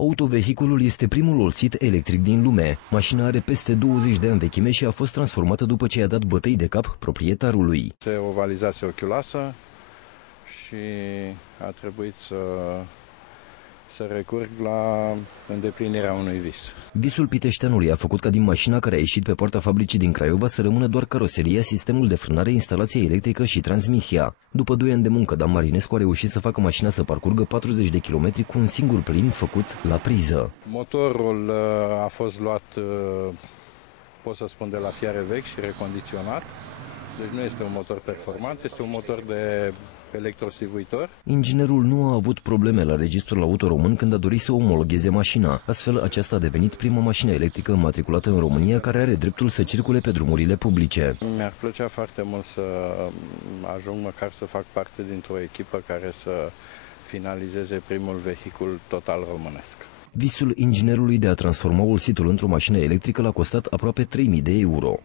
Autovehiculul este primul olsit electric din lume. Mașina are peste 20 de ani vechime și a fost transformată după ce i-a dat bătăi de cap proprietarului. Se ovalizase ochiulasă și a trebuit să recurg la îndeplinirea unui vis. Visul piteșteanului a făcut ca din mașina care a ieșit pe poarta fabricii din Craiova să rămână doar caroseria, sistemul de frânare, instalația electrică și transmisia. După 2 ani de muncă, Dan Marinescu a reușit să facă mașina să parcurgă 40 de kilometri cu un singur plin făcut la priză. Motorul a fost luat, pot să spun, de la fiare vechi și recondiționat. Deci nu este un motor performant, este un motor de electrosivuitor. Inginerul nu a avut probleme la registrul auto român când a dorit să omologheze mașina. Astfel, aceasta a devenit prima mașină electrică înmatriculată în România care are dreptul să circule pe drumurile publice. Mi-ar plăcea foarte mult să ajung măcar să fac parte dintr-o echipă care să finalizeze primul vehicul total românesc. Visul inginerului de a transforma olsitul într-o mașină electrică l-a costat aproape 3.000 de euro.